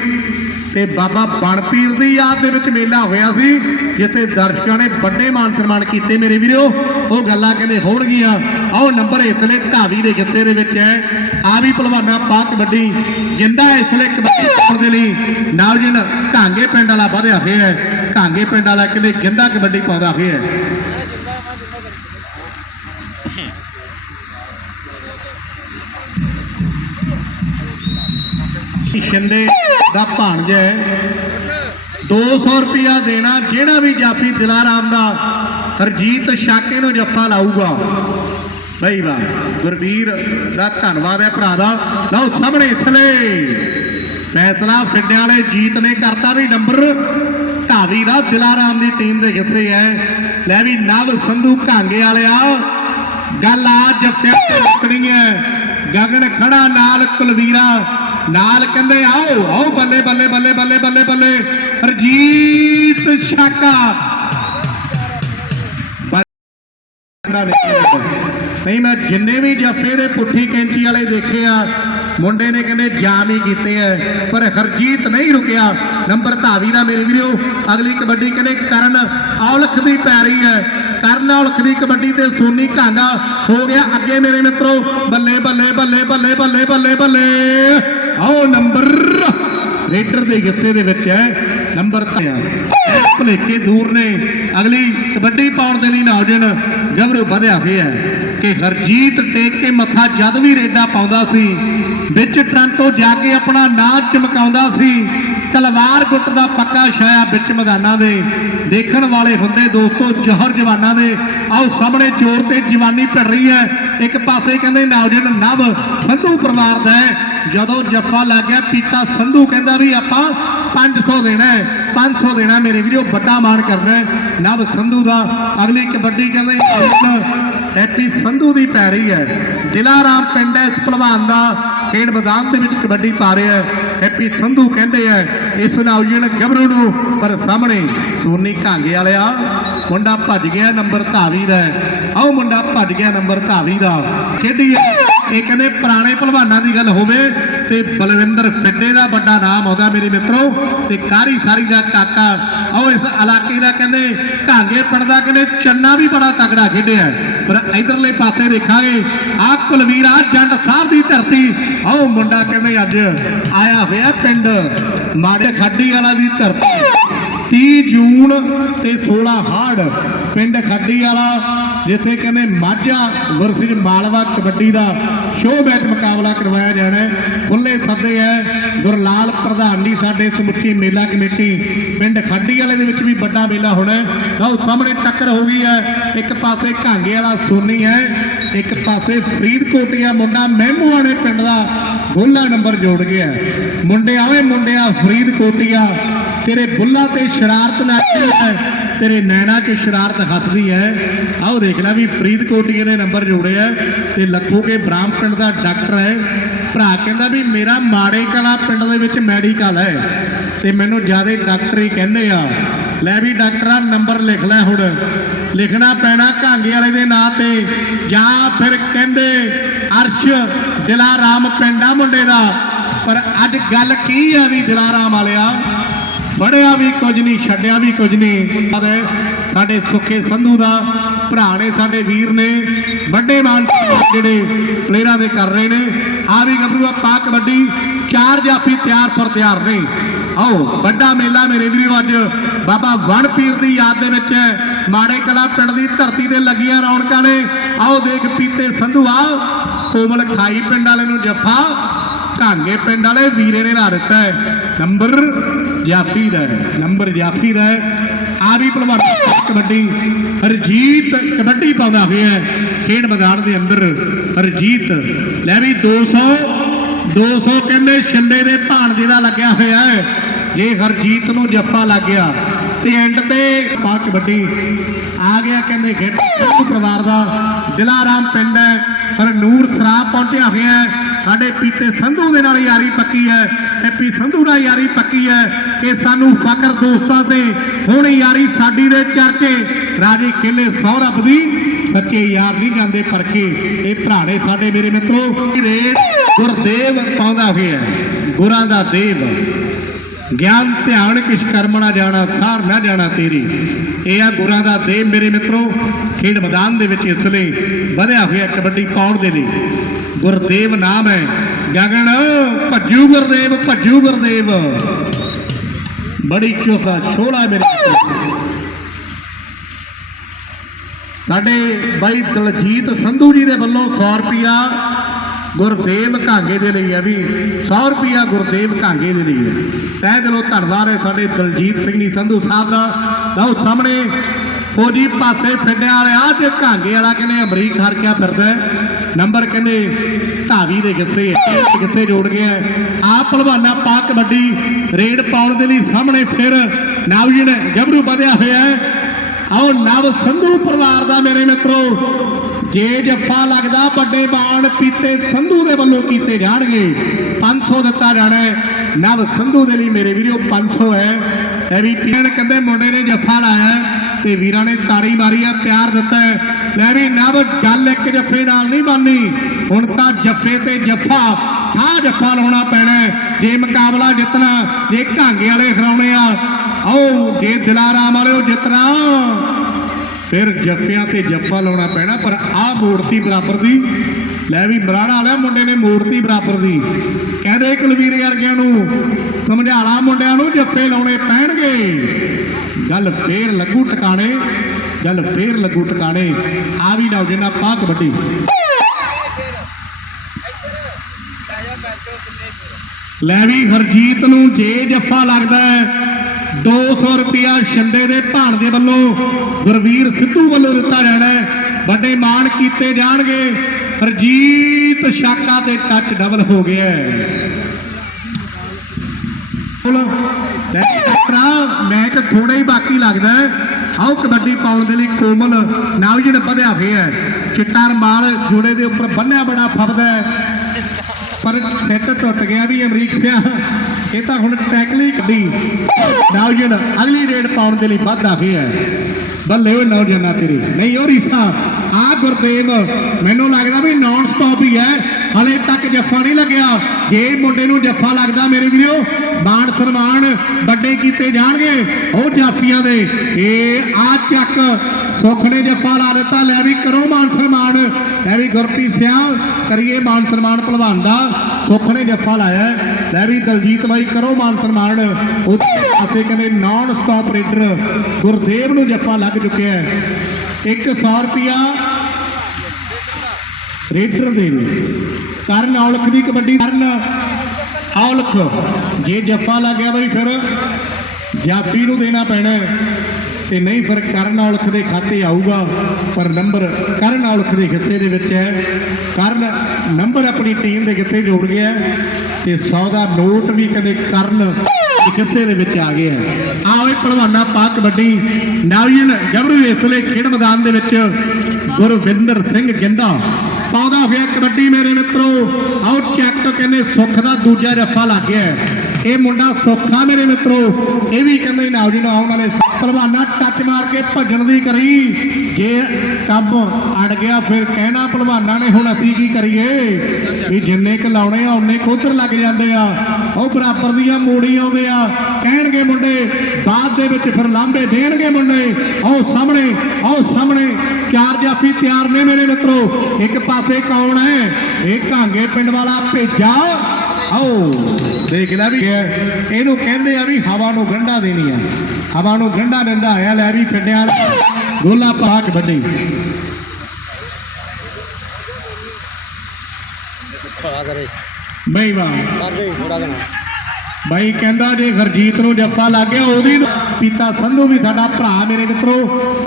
ਤੇ ਬਾਬਾ ਬਣਪੀਰ ਦੀ ਯਾਦ ਦੇ ਵਿੱਚ ਮੇਲਾ ਹੋਇਆ ਸੀ, ਜਿੱਥੇ ਦਰਸ਼ਕਾਂ ਨੇ ਵੱਡੇ ਮਾਨ ਸਨਮਾਨ ਕੀਤੇ ਮੇਰੇ ਵੀਰੋ। ਉਹ ਗੱਲਾਂ ਕਹਿੰਦੇ ਹੋਣਗੀਆਂ। ਆਓ ਨੰਬਰ ਇਸ ਢਾਵੀ ਦੇ ਜੱਥੇ ਦੇ ਵਿੱਚ ਹੈ। ਆ ਵੀ ਪਹਿਲਵਾਨਾਂ ਪਾ ਕਬੱਡੀ ਜਿੰਦਾ ਇਸ ਕਬੱਡੀ ਪਾਉਣ ਦੇ ਲਈ। ਨੌਜਨ ਢਾਂਗੇ ਪਿੰਡ ਵਾਲਾ ਵਧਿਆ ਹੋਇਆ ਹੈ। ਢਾਂਗੇ ਪਿੰਡ ਵਾਲਾ ਕਹਿੰਦੇ ਜਿੰਦਾ ਕਬੱਡੀ ਪਾਉਂਦਾ ਹੋਇਆ ਹੈ। ਸ਼ਿੰਦੇ ਦਾ ਭਾਣਜਾ ਹੈ। 200 ਰੁਪਿਆ ਦੇਣਾ, ਜਿਹੜਾ ਵੀ ਜਾਫੀ ਦਿਲਾਰਾਮ ਦਾ, ਹਰਜੀਤ ਸ਼ਾਕੇ ਨੂੰ ਜੱਫਾ ਲਾਊਗਾ। ਸਹੀ ਵਾ ਗੁਰਵੀਰ ਦਾ ਧੰਨਵਾਦ ਹੈ ਭਰਾ ਦਾ। ਲਓ ਸਾਹਮਣੇ ਇਸਲੇ ਫੈਸਲਾ ਫਿੱਡਿਆਂ ਵਾਲੇ ਜੀਤ ਨੇ ਕਰਤਾ ਵੀ ਨੰਬਰ ਢਾਵੀ ਦਾ ਦਿਲਾਰਾਮ ਦੀ ਟੀਮ ਦੇ ਜਿੱਥੇ ਹੈ। ਲੈ ਵੀ ਨਵ ਸੰਧੂ ਘਾਂਗੇ ਵਾਲਿਆ। ਗੱਲ ਆ, ਜੱਫਿਆਂ ਤੇ ਰੁਕਣੀ ਹੈ। ਗਗਨ ਖੜਾ ਨਾਲ ਕੁਲਵੀਰਾ। ਨਾਲ ਕਹਿੰਦੇ ਆਓ ਆਓ ਬੱਲੇ ਬੱਲੇ ਬੱਲੇ ਬੱਲੇ ਬੱਲੇ ਬੱਲੇ ਹਰਜੀਤ ਸ਼ਾਕਾ ਨਹੀਂ ਮੈਂ ਜਿੰਨੇ ਵੀ ਜੱਫੇ ਦੇ ਪੁੱਠੀ ਕੈਂਚੀ ਵਾਲੇ ਦੇਖੇ ਆ ਮੁੰਡੇ ਨੇ ਕਹਿੰਦੇ ਜਾਮ ਹੀ ਕੀਤੇ ਐ ਪਰ ਹਰਜੀਤ ਨਹੀਂ ਰੁਕਿਆ ਨੰਬਰ ਧਾਵੀ ਦਾ ਮੇਰੇ ਵੀਰੋ ਅਗਲੀ ਕਬੱਡੀ ਕਹਿੰਦੇ ਕਰਨ ਔਲਖ ਦੀ ਪੈ ਰਹੀ ਹੈ ਕਰਨ ਔਲਖ ਦੀ ਕਬੱਡੀ ਤੇ ਸੋਨੀ ਘਾਂਗਾ ਹੋ ਗਿਆ ਅੱਗੇ ਮੇਰੇ ਮਿੱਤਰੋ ਬੱਲੇ ਬੱਲੇ ਬੱਲੇ ਬੱਲੇ ਬੱਲੇ ਬੱਲੇ ਬੱਲੇ ਆਓ ਨੰਬਰ। ਰੇਡਰ ਦੇ ਗੱਤੇ ਦੇ ਵਿੱਚ ਹੈ, ਨੰਬਰ ਧਿਆ ਭਲੇਖੇ ਦੂਰ ਨੇ। ਅਗਲੀ ਕਬੱਡੀ ਪਾਉਣ ਦੇ ਲਈ ਨੌਜਣ ਗੱਭਰੂ ਵਧਿਆ ਹੋਇਆ ਹੈ ਕਿ ਹਰਜੀਤ ਟੇਕ ਕੇ ਮੱਥਾ ਜਦ ਵੀ ਰੇਡਾ ਪਾਉਂਦਾ ਸੀ, ਵਿੱਚ ਟ੍ਰਾਂਟੋ ਜਾ ਕੇ ਆਪਣਾ ਨਾਂ ਚਮਕਾਉਂਦਾ ਸੀ। ਤਲਵਾਰ ਗੁੱਟ ਦਾ ਪੱਕਾ ਛਾਇਆ ਵਿੱਚ ਮੈਦਾਨਾਂ ਦੇ। ਦੇਖਣ ਵਾਲੇ ਹੁੰਦੇ ਦੋਸਤੋ, ਜਹਰ ਜਵਾਨਾਂ ਦੇ। ਆਓ ਸਾਹਮਣੇ ਜ਼ੋਰ ਤੇ ਜਵਾਨੀ ਭਿੜ ਰਹੀ ਹੈ। ਇੱਕ ਪਾਸੇ ਕਹਿੰਦੇ ਨੌਜਣ ਨਵ ਸੰਧੂ ਪਰਿਵਾਰ ਦਾ ਜਦੋਂ ਜੱਫਾ ਲੱਗ ਗਿਆ, ਪੀਤਾ ਸੰਧੂ ਕਹਿੰਦਾ ਵੀ ਆਪਾਂ 500 ਦੇਣਾ ਹੈ 500 ਦੇਣਾ ਮੇਰੇ ਵੀਰੋ, ਵੱਡਾ ਮਾਣ ਕਰਨਾ ਨਵ ਸੰਧੂ ਦਾ ਅਗਲੀ ਕਬੱਡੀ ਕਹਿੰਦੇ ਐਪੀ ਸੰਧੂ ਦੀ ਪੈ ਰਹੀ ਹੈ। ਜ਼ਿਲ੍ਹਾ ਰਾਮ ਪਿੰਡ ਹੈ, ਇਸ ਭਲਵਾਨ ਦਾ ਖੇਡ ਮੈਦਾਨ ਦੇ ਵਿੱਚ ਕਬੱਡੀ ਪਾ ਰਿਹਾ ਹੈ। ਹੈਪੀ ਸੰਧੂ ਕਹਿੰਦੇ ਆ ਇਸ ਨੌਜਵਾਨ ਗੱਭਰੂ ਨੂੰ, ਪਰ ਸਾਹਮਣੇ ਸੋਨੀ ਘਾਂਗੇ ਵਾਲਿਆ, ਮੁੰਡਾ ਭੱਜ ਗਿਆ ਨੰਬਰ ਧਾਵੀ ਦਾ ਆਓ ਮੁੰਡਾ ਭੱਜ ਗਿਆ ਨੰਬਰ ਧਾਵੀ ਦਾ। ਖੇਡੀ ਹੈ ਇਹ ਕਹਿੰਦੇ ਪੁਰਾਣੇ ਭਲਵਾਨਾਂ ਦੀ ਗੱਲ ਹੋਵੇ ਤੇ ਬਲਵਿੰਦਰ ਫਿੱਡੇ ਦਾ ਵੱਡਾ ਨਾਮ ਆਉਂਦਾ ਮੇਰੇ ਮਿੱਤਰੋ, ਤੇ ਕਾਰੀ ਸਾਰੀ ਦਾ ਕਾਕਾ ਆਓ ਇਸ ਇਲਾਕੇ ਦਾ ਕਹਿੰਦੇ ਘਾਂਗੇ ਪਿੰਡ ਦਾ ਕਹਿੰਦੇ ਚੰਨਾ ਵੀ ਬੜਾ ਤਗੜਾ ਖੇਡਿਆ ਪਰ ਇਧਰਲੇ ਪਾਸੇ ਦੇਖਾਂਗੇ ਆ ਕੁਲਵੀਰ ਆ ਜੰਡ ਸਾਹਿਬ ਦੀ ਧਰਤੀ ਆਓ ਮੁੰਡਾ ਕਹਿੰਦੇ ਅੱਜ ਆਇਆ ਹੋਇਆ ਪਿੰਡ ਮਾੜੇ ਖਾਡੀ ਵਾਲਾ ਦੀ ਧਰਤੀ। 30 ਜੂਨ ਤੇ 16 ਹਾੜ, ਪਿੰਡ ਖੱਡੀ ਵਾਲਾ ਜਿੱਥੇ ਕਹਿੰਦੇ ਮਾਝਾ ਵਰਸਿਜ ਮਾਲਵਾ ਕਬੱਡੀ ਦਾ ਸ਼ੋਅ ਮੈਚ ਮੁਕਾਬਲਾ ਕਰਵਾਇਆ ਜਾਣਾ ਹੈ। ਖੁੱਲੇ ਸੱਦੇ ਹੈ। ਗੁਰਲਾਲ ਪ੍ਰਧਾਨ ਜੀ, ਸਾਡੇ ਸਮੁੱਚੀ ਮੇਲਾ ਕਮੇਟੀ, ਪਿੰਡ ਖੱਡੀ ਵਾਲੇ ਦੇ ਵਿੱਚ ਵੀ ਵੱਡਾ ਮੇਲਾ ਹੋਣਾ ਹੈ। ਆਓ ਸਾਹਮਣੇ ਟੱਕਰ ਹੋ ਗਈ ਹੈ। ਇੱਕ ਪਾਸੇ ਘਾਂਗੇ ਵਾਲਾ ਸੋਨੀ ਹੈ। ਇੱਕ ਪਾਸੇ ਫਰੀਦਕੋਟੀਆ ਮੁੰਡਾ ਮਹਿਮੂਆਣੇ ਪਿੰਡ ਦਾ ਗੋਲਾ ਨੰਬਰ ਜੋੜ ਗਿਆ ਮੁੰਡੇ ਆਵੇ ਮੁੰਡਿਆ ਫਰੀਦਕੋਟੀਆ ਤੇਰੇ ਬੁੱਲਾਂ ਤੇ ਸ਼ਰਾਰਤ ਨਾਚਦੀ ਹੈ, ਤੇਰੇ ਨੈਣਾ 'ਚ ਸ਼ਰਾਰਤ ਹੱਸਦੀ ਹੈ। ਆਓ ਦੇਖ ਲੈ ਵੀ ਫਰੀਦਕੋਟੀਏ ਨੇ ਨੰਬਰ ਜੋੜਿਆ ਤੇ ਲੱਖੂ ਕੇ ਬ੍ਰਾਹਮ ਪਿੰਡ ਦਾ ਡਾਕਟਰ ਹੈ। ਭਰਾ ਕਹਿੰਦਾ ਵੀ ਮੇਰਾ ਮਾੜੇ ਕਲਾ ਪਿੰਡ ਦੇ ਵਿੱਚ ਮੈਡੀਕਲ ਹੈ ਤੇ ਮੈਨੂੰ ਜ਼ਿਆਦਾ ਡਾਕਟਰ ਹੀ ਕਹਿੰਦੇ ਆ। ਲੈ ਵੀ ਡਾਕਟਰਾਂ ਨੰਬਰ ਲਿਖ ਲੈ ਹੁਣ। ਲਿਖਣਾ ਪੈਣਾ ਘਾਂਗੇ ਵਾਲੇ ਦੇ ਨਾਂ ਤੇ। ਜਾਂ ਫਿਰ ਕਹਿੰਦੇ ਅਰਸ਼ ਦਿਲਾਰਾਮ ਪਿੰਡਾ ਮੁੰਡੇ ਦਾ। ਪਰ ਅੱਜ ਗੱਲ ਕੀ ਆ ਵੀ ਦਿਲਾਰਾਮ ਵਾਲਿਆ? ਫੜਿਆ ਵੀ ਕੁਝ ਨਹੀਂ, ਛੱਡਿਆ ਵੀ ਕੁਝ ਨਹੀਂ। ਸਾਡੇ ਸੁੱਖੇ ਸੰਧੂ ਦਾ ਭਰਾ ਨੇ, ਸਾਡੇ ਵੀਰ ਨੇ, ਵੱਡੇ ਮਾਨ ਜਿਹੜੇ ਪਲੇਅਰਾਂ ਦੇ ਕਰ ਰਹੇ ਨੇ। ਆ ਵੀ ਗੱਭਰੂ ਆ ਪਾ ਕਬੱਡੀ, ਚਾਰ ਜਾਫੀ ਤਿਆਰ ਪਰ ਤਿਆਰ ਨੇ ਆਓ, ਵੱਡਾ ਮੇਲਾ ਮੇਰੇ ਵੀਰੋ ਅੱਜ। ਬਾਬਾ ਵਣਪੀਰ ਦੀ ਯਾਦ ਦੇ ਵਿੱਚ ਹੈ। ਮਾੜੇ ਕਲਾ ਪਿੰਡ ਦੀ ਧਰਤੀ ਤੇ ਲੱਗੀਆਂ ਰੌਣਕਾਂ ਨੇ। ਆਓ ਦੇਖ ਪੀਤੇ ਸੰਧੂ ਆ ਕੋਮਲ ਖਾਈ ਪਿੰਡ ਵਾਲੇ ਨੂੰ ਜੱਫਾ। ਕਾਂਗੇ ਪਿੰਡ ਵਾਲੇ ਵੀਰੇ ਨੇ ਲਾ ਦਿੱਤਾ ਹੈ। ਨੰਬਰ ਜਾਫੀ ਦਾ ਹੈ, ਨੰਬਰ ਜਾਫੀ ਦਾ ਹੈ। ਆ ਵੀ ਭਲਵਾਨ ਕਬੱਡੀ। ਹਰਜੀਤ ਕਬੱਡੀ ਪਾਉਂਦਾ ਹੋਇਆ ਖੇਡ ਮੈਦਾਨ ਦੇ ਅੰਦਰ ਹਰਜੀਤ। ਲੈ ਵੀ 200 200 ਕਹਿੰਦੇ ਛਿੰਦੇ ਦੇ ਭਾਣਜੇ ਦਾ ਲੱਗਿਆ ਹੋਇਆ ਹੈ। ਜੇ ਹਰਜੀਤ ਨੂੰ ਜੱਫਾ ਲੱਗ ਗਿਆ ਤੇ ਐਂਡ ਤੇ ਪਾ ਕਬੱਡੀ। ਆ ਗਿਆ ਕਹਿੰਦੇ ਖੇਡ। ਪਰਿਵਾਰ ਦਾ ਜ਼ਿਲ੍ਹਾ ਰਾਮ ਪਿੰਡ ਹੈ। ਪਰ ਨੂਰ ਸਰਾਬ ਪਹੁੰਚਿਆ ਹੋਇਆ ਸਾਡੇ ਪੀਤੇ ਸੰਧੂ ਦੇ ਨਾਲ ਯਾਰੀ ਪੱਕੀ ਹੈ। ਹੈਪੀ ਸੰਧੂ ਨਾਲ ਯਾਰੀ ਪੱਕੀ ਹੈ ਕਿ ਸਾਨੂੰ ਫਕਰ ਦੋਸਤਾਂ ਤੇ ਹੁਣ ਯਾਰੀ ਸਾਡੀ ਦੇ ਚਰਚੇ। ਰਾਜੇ ਖੇਲੇ ਸੌਰਭ ਦੀ ਸੱਚੇ ਯਾਰ ਨਹੀਂ ਜਾਂਦੇ ਪਰਖੇ। ਇਹ ਭਰਾੜੇ ਸਾਡੇ ਮੇਰੇ ਮਿੱਤਰੋ ਰੇਤ ਗੁਰਦੇਵ ਪਾਉਂਦਾ ਹੋਇਆ ਗੁਰਾਂ ਦਾ ਦੇਵ। ਗਿਆਨ, ਧਿਆਨ, ਕਿਛ ਕਰਮ ਨਾ ਜਾਣਾ, ਸਾਰ ਨਾ ਜਾਣਾ ਤੇਰੀ। ਇਹ ਆ ਗੁਰਾਂ ਦਾ ਦੇਵ ਮੇਰੇ ਮਿੱਤਰੋ, ਖੇਡ ਮੈਦਾਨ ਦੇ ਵਿੱਚ ਇਸ ਲਈ ਵਧਿਆ ਹੋਇਆ ਕਬੱਡੀ ਪਾਉਣ ਦੇ ਲਈ? ਗੁਰਦੇਵ ਨਾਮ ਹੈ। ਗਗਨ, ਭੱਜੂ ਗੁਰਦੇਵ ਭੱਜੂ ਗੁਰਦੇਵ। ਬੜੀ ਚੋਖਾ ਛੋਲਾ ਮੇਰੇ ਸਾਡੇ ਬਾਈ ਦਲਜੀਤ ਸੰਧੂ ਜੀ ਦੇ ਵੱਲੋਂ 100 ਰੁਪਿਆ ਗੁਰਦੇਵ ਘਾਂਗੇ ਦੇ ਲਈ ਹੈ ਵੀ 100 ਰੁਪਿਆ ਗੁਰਦੇਵ ਘਾਂਗੇ ਦੇ ਲਈ ਹੈ ਤਹਿ ਦਿਲੋਂ ਧੰਨਵਾਦ ਹੈ ਸਾਡੇ ਦਲਜੀਤ ਸਿੰਘ ਜੀ, ਸੰਧੂ ਸਾਹਿਬ ਦਾ। ਲਓ ਸਾਹਮਣੇ ਫੌਜੀ ਪਾਸੇ ਫਿੱਡਿਆ ਵਾਲਿਆ ਤੇ ਘਾਂਗੇ ਵਾਲਾ ਕਹਿੰਦੇ ਅਮਰੀਕ ਹਰਕਿਆ ਫਿਰਦਾ ਨੰਬਰ ਕਹਿੰਦੇ ਧਾਵੀ ਦੇ ਕਿੱਥੇ ਕਿੱਥੇ ਜੋੜ ਗਿਆ ਆ ਭਲਵਾਨਾ ਪਾ ਕਬੱਡੀ ਰੇਡ ਪਾਉਣ ਦੇ ਲਈ ਸਾਹਮਣੇ ਫਿਰ ਨਵ ਜੀ ਨੇ ਗੱਭਰੂ ਵਧਿਆ ਹੋਇਆ ਆਓ ਨਵ ਸੰਧੂ ਪਰਿਵਾਰ ਦਾ ਮੇਰੇ ਮਿੱਤਰੋ ਜੇ ਜੱਫਾ ਲੱਗਦਾ, ਵੱਡੇ ਬਾਣ ਪੀਤੇ ਸੰਧੂ ਦੇ ਵੱਲੋਂ ਕੀਤੇ ਜਾਣਗੇ। 500 ਦਿੱਤਾ ਜਾਣਾ ਨਵ ਸੰਧੂ ਦੇ ਲਈ ਮੇਰੇ ਵੀਰੋ 500 ਹੈ। ਇਹ ਵੀ ਪੀਣ ਕਹਿੰਦੇ ਮੁੰਡੇ ਨੇ ਜੱਫਾ ਲਾਇਆ ਤੇ ਵੀਰਾਂ ਨੇ ਤਾੜੀ ਮਾਰੀ ਆ ਪਿਆਰ ਦਿੱਤਾ ਹੈ। ਲੈ ਵੀ ਨਵ ਗੱਲ ਇੱਕ ਜੱਫੇ ਨਾਲ ਨਹੀਂ ਬਣਨੀ ਹੁਣ ਤਾਂ ਜੱਫੇ ਤੇ ਜੱਫਾ ਥਾਂ ਜੱਫਾ ਲਾਉਣਾ ਪੈਣਾ ਜੇ ਮੁਕਾਬਲਾ ਜਿੱਤਣਾ, ਜੇ ਘਾਂਗੇ ਵਾਲੇ ਹਰਾਉਣੇ ਆ, ਆਓ ਜੇ ਦਿਲਾਰਾਮ ਵਾਲਿਓ ਜਿੱਤਣਾ ਫਿਰ ਜੱਫਿਆਂ ਤੇ ਜੱਫਾ ਲਾਉਣਾ ਪੈਣਾ, ਪਰ ਆਹ ਮੂਰਤੀ ਬਰਾਬਰ ਦੀ। ਲੈ ਵੀ ਮਰਾਣਾ ਵਾਲਿਆ ਮੁੰਡੇ ਨੇ ਮੂਰਤੀ ਬਰਾਬਰ ਦੀ। ਕਹਿੰਦੇ ਕੁਲਵੀਰ ਵਰਗਿਆਂ ਨੂੰ, ਸਮਝਾਲਾ ਮੁੰਡਿਆਂ ਨੂੰ ਜੱਫੇ ਲਾਉਣੇ ਪੈਣਗੇ। ਗੱਲ ਫੇਰ ਲੱਗੂ ਟਿਕਾਣੇ ਗੱਲ ਫੇਰ ਲੱਗੂ ਟਿਕਾਣੇ। ਆ ਵੀ ਨਾ ਜਿੰਨਾ ਪਾ ਕਬੱਡੀ ਲੈ ਵੀ, ਹਰਜੀਤ ਨੂੰ ਜੇ ਜੱਫਾ ਲੱਗਦਾ ਹੈ 200 ਰੁਪਿਆ ਛੰਡੇ ਦੇ ਭਾਣ ਦੇ ਵੱਲੋਂ ਗੁਰਵੀਰ ਸਿੱਧੂ ਵੱਲੋਂ ਦਿੱਤਾ ਜਾਣਾ ਹੈ। ਵੱਡੇ ਮਾਣ ਕੀਤੇ ਜਾਣਗੇ। ਹਰਜੀਤ ਸ਼ਾਕਾ ਤੇ ਟੱਚ ਡਬਲ ਹੋ ਗਿਆ ਹੈ। ਡਾਕਟਰਾ ਮੈਚ ਥੋੜਾ ਹੀ ਬਾਕੀ ਲੱਗਦਾ ਆਓ ਕਬੱਡੀ ਪਾਉਣ ਦੇ ਲਈ ਕੋਮਲ, ਨਾਲ ਜਿਹੜਾ ਵਧਿਆ ਹੋਇਆ ਹੈ। ਚਿੱਟਾ ਰਮਾਲ ਜੋੜੇ ਦੇ ਉੱਪਰ ਬੰਨਿਆ ਬੜਾ ਫੱਬਦਾ ਹੈ। ਪਰ ਸੈੱਟ ਟੁੱਟ ਗਿਆ ਵੀ ਅਮਰੀਕਾ ਇਹ ਤਾਂ ਹੁਣ ਟੈਕਲੀ ਕੱਢੀ ਨਾਵਜਨ ਅਗਲੀ ਰੇਡ ਪਾਉਣ ਦੇ ਲਈ ਵਧਦਾ ਹੋਇਆ ਹੈ। ਬੱਲੇ ਓਏ ਨੌਜਵਾਨਾ ਤੇਰੀ। ਨਹੀਂ, ਉਹ ਰੀਸਾ। ਆ ਗੁਰਦੇਵ, ਮੈਨੂੰ ਲੱਗਦਾ ਵੀ ਨਾਨ ਸਟਾਪ ਹੀ ਹੈ। ਹਲੇ ਤੱਕ ਜੱਫਾ ਨਹੀਂ ਲੱਗਿਆ। ਜੇ ਮੁੰਡੇ ਨੂੰ ਜੱਫਾ ਲੱਗਦਾ ਮੇਰੇ ਵੀਰੋ ਮਾਣ ਸਨਮਾਨ ਵੱਡੇ ਕੀਤੇ ਜਾਣਗੇ। ਉਹ ਜਾਫੀਆਂ ਦੇ। ਇਹ ਆ ਚੱਕ ਸੁੱਖ ਨੇ ਜੱਫਾ ਲਾ ਦਿੱਤਾ। ਲੈ ਵੀ ਕਰੋ ਮਾਨ ਸਨਮਾਨ। ਲੈ ਵੀ ਗੁਰਪ੍ਰੀਤ ਸਿੰਘ ਕਰੀਏ ਮਾਨ ਸਨਮਾਨ ਭਲਵਾਨ ਦਾ। ਸੁੱਖ ਨੇ ਜੱਫਾ ਲਾਇਆ। ਹੈ। ਲੈ ਵੀ ਦਲਜੀਤ ਬਾਈ ਕਰੋ ਮਾਨ ਸਨਮਾਨ। ਉੱਥੇ ਪਾਸੇ ਕਹਿੰਦੇ ਨਾਨ ਸਟਾਪ ਰੇਡਰ ਗੁਰਦੇਵ ਨੂੰ ਜੱਫਾ ਲੱਗ ਚੁੱਕਿਆ ਹੈ। 100 ਰੁਪਿਆ ਰੇਡਰ ਦੇ ਕਰਨ ਔਲਖ ਦੀ ਕਬੱਡੀ ਕਰਨ ਔਲਖ ਜੇ ਜੱਫਾ ਲੱਗ ਗਿਆ ਬਈ ਫਿਰ ਜਾਫੀ ਨੂੰ ਦੇਣਾ ਪੈਣਾ ਹੈ। ਤੇ ਨਹੀਂ ਫਿਰ ਕਰਨ ਔਲਖ ਦੇ ਖਾਤੇ ਆਊਗਾ, ਪਰ ਨੰਬਰ ਕਰਨ ਔਲਖ ਦੇ ਖਿੱਤੇ ਦੇ ਵਿੱਚ ਹੈ ਕਰਨ ਨੰਬਰ ਆਪਣੀ ਟੀਮ ਦੇ ਖਿੱਤੇ ਜੋੜ ਗਿਆ ਹੈ ਤੇ 100 ਦਾ ਨੋਟ ਵੀ ਕਦੇ ਕਰਨ ਦੇ ਖਿੱਤੇ ਦੇ ਵਿੱਚ ਆ ਗਿਆ ਹੈ। ਆਓ ਭਲਵਾਨਾ ਪਾ ਕਬੱਡੀ ਨਾਵਜਨ ਜਬਰੂ ਇਸ ਵੇਲੇ ਖੇਡ ਮੈਦਾਨ ਦੇ ਵਿੱਚ ਗੁਰਵਿੰਦਰ ਸਿੰਘ ਗਿੰਦਾ ਪਾਉਂਦਾ ਹੋਇਆ ਕਬੱਡੀ ਮੇਰੇ ਮਿੱਤਰੋ। ਆਓ ਚੈੱਕ ਕਹਿੰਦੇ ਸੁੱਖ ਦਾ ਦੂਜਾ ਜੱਫਾ ਲੱਗ ਗਿਆ। ਇਹ ਮੁੰਡਾ ਸੁੱਖਾ ਮੇਰੇ ਮਿੱਤਰੋ। ਇਹ ਵੀ ਕਹਿੰਦੇ ਨਾਉ ਜੀ ਨੂੰ ਆਉਣ ਵਾਲੇ ਪਹਿਲਵਾਨਾ ਟੱਚ ਮਾਰ ਕੇ ਭੱਜਣ ਦੀ ਕਰੀ। ਜੇ ਕੰਮ ਅੜ ਗਿਆ, ਫਿਰ ਕਹਿਣਾ ਪਹਿਲਵਾਨਾਂ ਨੇ, ਹੁਣ ਅਸੀਂ ਕੀ ਕਰੀਏ? ਵੀ ਜਿੰਨੇ ਕ ਲਾਉਣੇ ਆ ਉਹਨੇ ਉਧਰ ਲੱਗ ਜਾਂਦੇ ਆ। ਉਹ ਬਰਾਬਰ ਦੀਆਂ ਮੋੜੀ ਆਉਂਦੇ ਆ। ਕਹਿਣਗੇ ਮੁੰਡੇ, ਬਾਅਦ ਦੇ ਵਿੱਚ ਫਿਰ ਲਾਂਬੇ ਦੇਣਗੇ ਮੁੰਡੇ। ਆਓ ਸਾਹਮਣੇ ਆਓ ਸਾਹਮਣੇ। ਚਾਰ ਜਾਫੀ ਤਿਆਰ ਨੇ ਮੇਰੇ ਮਿੱਤਰੋ। ਇੱਕ ਪਾਸੇ ਕੌਣ ਹੈ? ਇਹ ਘਾਂਗੇ ਪਿੰਡ ਵਾਲਾ ਭੇਜਾ। ਆਓ ਦੇਖ ਲੈ ਵੀ ਹੈ। ਇਹਨੂੰ ਕਹਿੰਦੇ ਆ ਵੀ ਹਵਾ ਨੂੰ ਗੰਢਾ ਦੇਣੀ ਆ ਹਵਾ ਨੂੰ ਗੰਢਾ ਦਿੰਦਾ ਆ ਲੈ ਵੀ ਛੱਡਿਆ। ਗੋਲਾ ਪਾ ਕੇ ਵੱਡੀ ਕਰੇ। ਬਈ ਵਾਹ। ਕਰਦੇ ਥੋੜਾ ਕਰੇ ਬਾਈ ਕਹਿੰਦਾ ਜੇ ਹਰਜੀਤ ਨੂੰ ਜੱਫਾ ਲੱਗ ਗਿਆ, ਉਹਦੀ ਪੀਤਾ ਸੰਧੂ ਵੀ ਸਾਡਾ ਭਰਾ ਮੇਰੇ ਮਿੱਤਰੋ,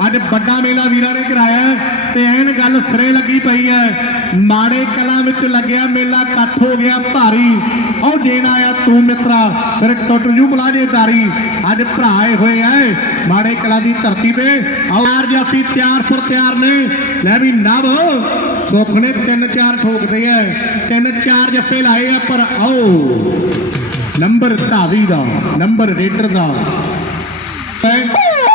ਅੱਜ ਵੱਡਾ ਮੇਲਾ ਵੀਰਾਂ ਨੇ ਕਰਾਇਆ ਤੇ ਐਨ ਗੱਲ ਸਿਰੇ ਲੱਗੀ ਪਈ ਹੈ। ਮਾੜੇ ਕਲਾਂ ਵਿੱਚ ਲੱਗਿਆ ਮੇਲਾ ਇਕੱਠ ਹੋ ਗਿਆ ਭਾਰੀ। ਉਹ ਦੇਣ ਆਇਆ ਤੂੰ ਮਿੱਤਰਾ, ਫਿਰ ਟੁੱਟ ਜੂ ਮਲਾਜੇਦਾਰੀ ਅੱਜ ਭਰਾ ਆਏ ਹੋਏ ਐ ਮਾੜੇ ਕਲਾਂ ਦੀ ਧਰਤੀ ਤੇ। ਆਰ ਜਾਫੀ ਤਿਆਰ ਫੁਰ ਤਿਆਰ ਨੇ। ਲੈ ਵੀ ਨਵ, ਸੁੱਖ ਨੇ ਤਿੰਨ ਚਾਰ ਠੋਕਦੇ ਐ ਤਿੰਨ ਚਾਰ ਜੱਫੇ ਲਾਏ ਆ, ਪਰ ਆਓ। ਨੰਬਰ ਧਾਵੀ ਦਾ, ਨੰਬਰ ਰੇਡਰ ਦਾ।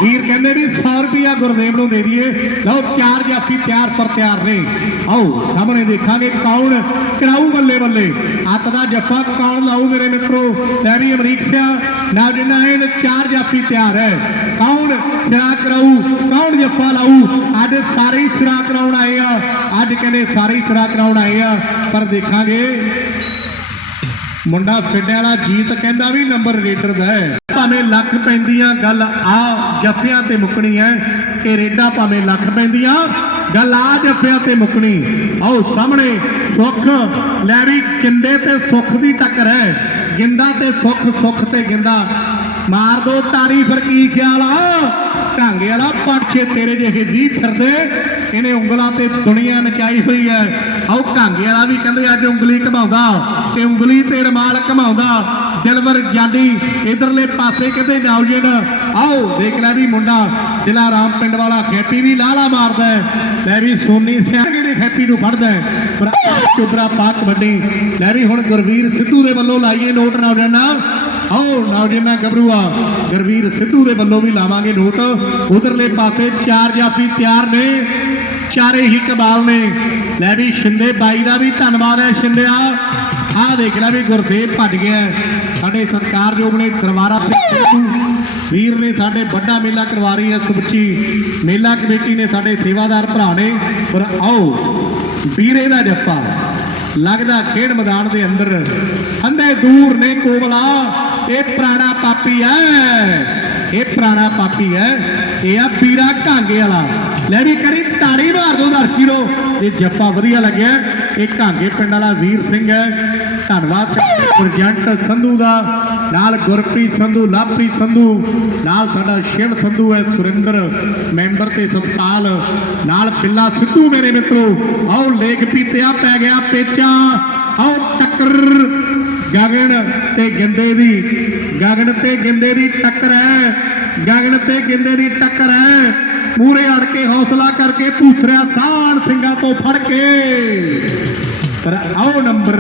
ਵੀਰ ਕਹਿੰਦੇ ਵੀ 100 ਰੁਪਿਆ ਗੁਰਦੇਵ ਨੂੰ ਦੇ ਦਈਏ। ਲਓ ਚਾਰ ਜਾਫੀ ਤਿਆਰ ਪਰ ਤਿਆਰ ਨੇ। ਆਓ, ਸਾਹਮਣੇ ਦੇਖਾਂਗੇ ਕੌਣ ਕਰਾਊ ਬੱਲੇ ਬੱਲੇ। ਅੱਤ ਦਾ ਜੱਫਾ ਕੌਣ ਲਾਊ ਮੇਰੇ ਮਿੱਤਰੋ? ਲੈ ਵੀ ਅਮਰੀਕ ਸਿਆ। ਨਾ ਜਿੰਨਾ ਹੈ ਚਾਰ ਜਾਫੀ ਤਿਆਰ ਹੈ। ਕੌਣ ਸਿਰਾ ਕਰਾਊ, ਕੌਣ ਜੱਫਾ ਲਾਊ? ਅੱਜ ਸਾਰੇ ਹੀ ਸਿਰਾ ਕਰਾਉਣ ਆਏ ਆ। ਅੱਜ ਕਹਿੰਦੇ ਸਾਰੇ ਹੀ ਸਿਰਾ ਕਰਾਉਣ ਆਏ ਆ। ਪਰ ਦੇਖਾਂਗੇ ਮੁੰਡਾ ਫਿੱਡੇ ਵਾਲਾ ਜੀਤ ਕਹਿੰਦਾ ਵੀ ਨੰਬਰ ਰੇਡਰ ਦਾ ਹੈ। ਭਾਵੇਂ ਲੱਖ ਪੈਂਦੀਆਂ ਗੱਲ ਆ ਜੱਫਿਆਂ ਤੇ ਮੁੱਕਣੀ ਹੈ, ਕਿ ਰੇਡਾ ਭਾਵੇਂ ਲੱਖ ਪੈਂਦੀਆਂ, ਗੱਲ ਆ ਜੱਫਿਆਂ ਤੇ ਮੁੱਕਣੀ। ਆਓ ਸਾਹਮਣੇ ਸੁੱਖ ਲੈ ਵੀ ਕਿੰਦੇ ਤੇ ਸੁੱਖ ਦੀ ਟੱਕਰ ਹੈ। ਗਿੰਦਾ ਤੇ ਸੁੱਖ ਸੁੱਖ ਤੇ ਗਿੰਦਾ ਮਾਰ ਦੋ ਤਾਰੀ ਫਿਰ ਕੀ ਖਿਆਲ ਆ? ਢਾਂਗੇ ਵਾਲਾ ਪਾਛੇ ਤੇਰੇ ਜਿਹੇ ਜੀ ਫਿਰਦੇ, ਇਹਨੇ ਉਂਗਲਾਂ ਤੇ ਦੁਨੀਆ ਨਚਾਈ ਹੋਈ ਹੈ। ਆਓ ਢਾਂਗੇ ਵਾਲਾ ਵੀ ਕਹਿੰਦੇ ਅੱਜ ਉਂਗਲੀ ਘਮਾਉਂਦਾ ਤੇ ਉਂਗਲੀ ਤੇ ਰਮਾਲ ਘਮਾਉਂਦਾ। ਦਿਲਵਰ ਜਾਡੀ ਇਧਰਲੇ ਪਾਸੇ ਕਹਿੰਦੇ ਨਾਉਜਨ ਆਓ ਦੇਖ ਲੈ ਵੀ ਮੁੰਡਾ ਦਿਲਾ ਰਾਮ ਪਿੰਡ ਵਾਲਾ ਖੇਪੀ ਵੀ ਲਾਲਾ ਮਾਰਦਾ ਲੈ ਵੀ ਸੋਨੀ ਸਿਆ ਜਿਹੜੇ ਖੇਪੀ ਨੂੰ ਫੜਦਾ ਪਰ ਚੁਬਰਾ ਪਾਕ ਵੱਡੀ, ਲੈ ਵੀ ਹੁਣ ਗੁਰਵੀਰ ਸਿੱਧੂ ਦੇ ਵੱਲੋਂ ਲਾਈਏ ਨੋਟ ਨਾਉਜਨ ਆਓ ਨੌਜਵਾਨਾ ਗੱਭਰੂਆ ਗੁਰਵੀਰ ਸਿੱਧੂ ਦੇ ਵੱਲੋਂ ਵੀ ਲਾਵਾਂਗੇ ਨੋਟ। ਉਧਰਲੇ ਪਾਸੇ ਚਾਰ ਜਾਫੀ ਤਿਆਰ ਨੇ। ਚਾਰੇ ਹੀ ਕਬਾਲ ਨੇ। ਲੈ ਵੀ ਸ਼ਿੰਦੇ ਬਾਈ ਦਾ ਵੀ ਧੰਨਵਾਦ ਹੈ ਸ਼ਿੰਦਿਆ ਆਹ ਦੇਖ ਲੈ ਵੀ ਗੁਰਦੇਵ ਭੱਜ ਗਿਆ ਸਾਡੇ ਸਤਿਕਾਰਯੋਗ ਨੇ ਕਰਵਾਰਾ ਵੀਰ ਨੇ ਸਾਡੇ ਵੱਡਾ ਮੇਲਾ ਕਰਵਾ ਰਹੀ ਹੈ ਸੁਬਚੀ ਮੇਲਾ ਕਮੇਟੀ ਨੇ ਸਾਡੇ ਸੇਵਾਦਾਰ ਭਰਾ ਨੇ। ਪਰ ਆਓ, ਵੀਰੇ ਦਾ ਜੱਫਾ। ਲੱਗਦਾ ਖੇਡ ਮੈਦਾਨ ਦੇ ਅੰਦਰ। ਅੰਦੇ ਦੂਰ ਨੇ ਕੋਵਲਾ ਇਹ ਪੁਰਾਣਾ ਪਾਪੀ ਹੈ। ਇਹ ਪੁਰਾਣਾ ਪਾਪੀ ਹੈ। ਇਹ ਆ ਪੀਰਾ ਘਾਂਗੇ ਵਾਲਾ। ਲੈ ਕਰੀ ਤਾੜੀ ਮਾਰ ਦੋ ਦਰਸ਼ਕੀਰੋ ਇਹ ਜੱਫਾ ਵਧੀਆ ਲੱਗਿਆ। ਇਹ ਘਾਂਗੇ ਪਿੰਡ ਵਾਲਾ ਵੀਰ ਸਿੰਘ ਹੈ। ਧੰਨਵਾਦ ਪ੍ਰਜੈਂਟ ਸੰਧੂ ਦਾ। ਨਾਲ ਗੁਰਪ੍ਰੀਤ ਸੰਧੂ ਲਵਪ੍ਰੀਤ ਸੰਧੂ। ਨਾਲ ਸਾਡਾ ਸ਼ਿਵ ਸੰਧੂ ਹੈ, ਸੁਰਿੰਦਰ ਮੈਂਬਰ ਤੇ ਸਤਪਾਲ ਨਾਲ ਪਿੱਲਾ ਸਿੱਧੂ ਮੇਰੇ ਮਿੱਤਰੋ। ਆਓ ਲੇਖ ਪੀਤਿਆ ਪੈ ਗਿਆ ਪੇਚਾ। ਆਓ ਟੱਕਰ। ਗਗਨ ਤੇ ਗਿੰਦੇ ਦੀ, ਗਗਨ ਤੇ ਗਿੰਦੇ ਦੀ ਟੱਕਰ ਹੈ, ਗਗਨ ਤੇ ਗਿੰਦੇ ਦੀ ਟੱਕਰ ਹੈ। ਮੂਰੇ ਅੜ ਕੇ ਹੌਸਲਾ ਕਰਕੇ ਭੂਥਰਿਆ ਸਾਣ ਸਿੰਘਾਂ ਤੋਂ ਫੜ ਕੇ। ਪਰ ਆਓ ਨੰਬਰ,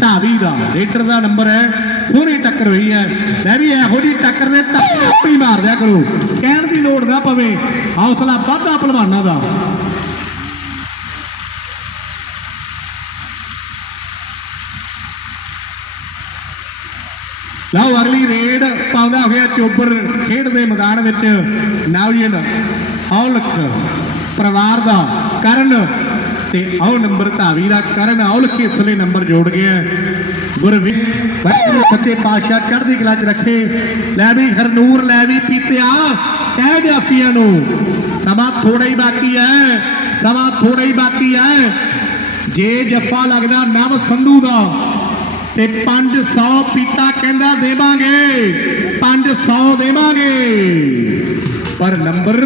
ਢਾਵੀ ਦਾ ਰੇਟਰ ਦਾ ਨੰਬਰ ਹੈ ਪੂਰੀ ਟੱਕਰ ਹੋਈ ਹੈ। ਮੈਂ ਵੀ ਇਹੋ ਜੀ ਟੱਕਰ ਨੇ ਟੱਕਰ ਆਪੇ ਮਾਰ ਦਿਆ ਕਰੋ। ਕਹਿਣ ਦੀ ਲੋੜ ਨਾ ਪਵੇ, ਹੌਸਲਾ ਵਾਧਾ ਪਹਿਲਵਾਨਾਂ ਦਾ। ਲਓ ਅਗਲੀ ਰੇਡ ਪਾਉਂਦਾ ਹੋਇਆ ਚੋਬਰ ਖੇਡ ਦੇ ਮੈਦਾਨ ਵਿੱਚ। ਨਵਜਨ ਔਲਖ ਪਰਿਵਾਰ ਦਾ ਕਰਨ ਤੇ ਆਓ ਨੰਬਰ ਧਾਵੀ ਦਾ ਕਰਨ। ਔਲਖ ਇਸਲੇ ਨੰਬਰ ਜੋੜ ਗਿਆ ਗੁਰਵੀ ਵਾਹਿਗੁਰੂ ਸੱਚੇ ਪਾਤਸ਼ਾਹ ਚੜ੍ਹਦੀ ਕਲਾ 'ਚ ਰੱਖੇ। ਲੈ ਵੀ ਹਰਨੂਰ, ਲੈ ਵੀ ਪੀਤਿਆ। ਕਹਿ ਜਾਫੀਆਂ ਨੂੰ, ਸਮਾਂ ਥੋੜਾ ਹੀ ਬਾਕੀ ਹੈ। ਸਮਾਂ ਥੋੜਾ ਹੀ ਬਾਕੀ ਹੈ। ਜੇ ਜੱਫਾ ਲੱਗਦਾ ਨਵ ਸੰਧੂ ਦਾ। ਤੇ 500 ਪੀਤਾ ਕਹਿੰਦਾ ਦੇਵਾਂਗੇ। 500 ਦੇਵਾਂਗੇ। ਪਰ ਨੰਬਰ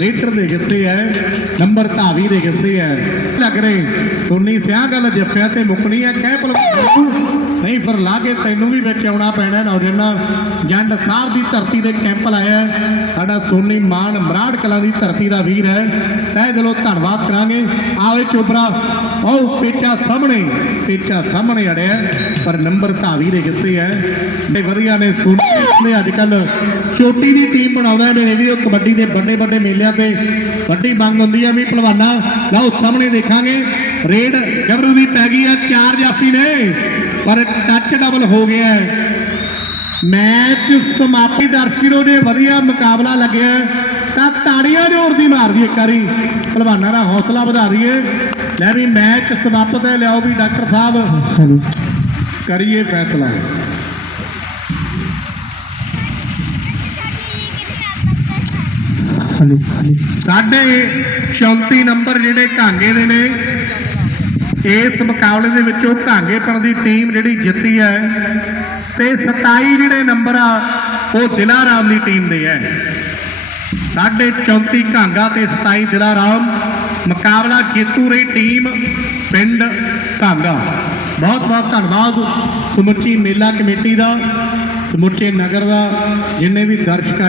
ਰੇਟਰ ਦੇ ਕਿੱਥੇ ਹੈ ਨੰਬਰ ਧਾਵੀ ਦੇ ਕਿੱਥੇ ਹੈ ਲੱਗ ਰਹੇ ਸੋਨੀ ਸਿਆ ਗੱਲ ਜੱਫਿਆ ਤੇ ਮੁੱਕਣੀ ਹੈ ਕਹਿ ਭਲਵਾਨ ਨਹੀਂ ਫਿਰ ਲਾਗੇ ਤੈਨੂੰ ਵੀ ਵਿੱਚ ਆਉਣਾ ਪੈਣਾ ਨੌਜਵਾਨਾ। ਜੰਡ ਸਾਹਿਬ ਦੀ ਧਰਤੀ ਦੇ ਕੈਂਪ ਲਾਇਆ ਸਾਡਾ ਸੋਨੀ ਮਾਨ ਮਰਾੜ ਕਲਾ ਦੀ ਧਰਤੀ ਦਾ ਵੀਰ ਹੈ ਤਹਿ ਦਿਲੋਂ ਧੰਨਵਾਦ ਕਰਾਂਗੇ। ਆਵੇ ਚੋਬਰਾ ਉਹ ਪੇਚਾ ਸਾਹਮਣੇ ਪੇਚਾ ਸਾਹਮਣੇ ਅੜਿਆ ਪਰ ਨੰਬਰ ਧਾਵੀ ਦੇ ਕਿੱਥੇ ਹੈ ਇਹ ਵਧੀਆ ਨੇ ਸੋਨੀ ਨੇ ਅੱਜ ਕੱਲ ਛੋਟੀ ਦੀ ਟੀਮ ਬਣਾਉਂਦਾ ਹੈ ਮੇਰੇ ਵੀਰੋ, ਕਬੱਡੀ ਦੇ ਵੱਡੇ ਵੱਡੇ ਮੇਲੇ ਮੇਲਿਆਂ ਤੇ ਵੱਡੀ ਮੰਗ ਹੁੰਦੀ ਹੈ ਵੀ ਪਹਿਲਵਾਨਾਂ ਲਓ ਸਾਹਮਣੇ ਦੇਖਾਂਗੇ ਰੇਡ ਜਬਰੂ ਦੀ ਪੈ ਗਈ ਹੈ ਚਾਰ ਜਾਫੀ ਨੇ ਪਰ ਟੱਚ ਡਬਲ ਹੋ ਗਿਆ ਮੈਚ ਸਮਾਪਤੀ ਦਰਸ਼ਕੋ ਦੇ ਵਧੀਆ ਮੁਕਾਬਲਾ ਲੱਗਿਆ ਤਾਂ ਤਾੜੀਆਂ ਜ਼ੋਰ ਮਾਰ ਦੀ ਇੱਕ ਵਾਰੀ। ਪਹਿਲਵਾਨਾਂ ਦਾ ਹੌਸਲਾ ਵਧਾ ਦਈਏ। ਲੈ ਵੀ ਮੈਚ ਸਮਾਪਤ ਹੈ ਲਿਆਓ ਵੀ ਡਾਕਟਰ ਸਾਹਿਬ। ਕਰੀਏ ਫੈਸਲਾ। ਸਾਡੇ 34 ਨੰਬਰ ਜਿਹੜੇ ਘਾਂਗੇ ਦੇ ਨੇ, ਇਸ ਮੁਕਾਬਲੇ ਦੇ ਵਿੱਚੋਂ ਘਾਂਗੇਪੁਰ ਦੀ ਟੀਮ ਜਿਹੜੀ ਜਿੱਤੀ ਹੈ ਤੇ 27 ਜਿਹੜੇ ਨੰਬਰ ਆ, ਉਹ ਜ਼ਿਲ੍ਹਾ ਰਾਮ ਦੀ ਟੀਮ ਦੇ ਹੈ। ਸਾਡੇ 34 ਘਾਂਗਾ ਤੇ 27 ਰਾਮ, ਮੁਕਾਬਲਾ ਜੇਤੂ ਰਹੀ ਟੀਮ ਪਿੰਡ ਘਾਂਗਾ। ਬਹੁਤ ਬਹੁਤ ਧੰਨਵਾਦ ਸਮੁੱਚੀ ਮੇਲਾ ਕਮੇਟੀ ਦਾ, ਸਮੁੱਚੇ ਨਗਰ ਦਾ, ਜਿੰਨੇ ਵੀ ਦਰਸ਼ਕ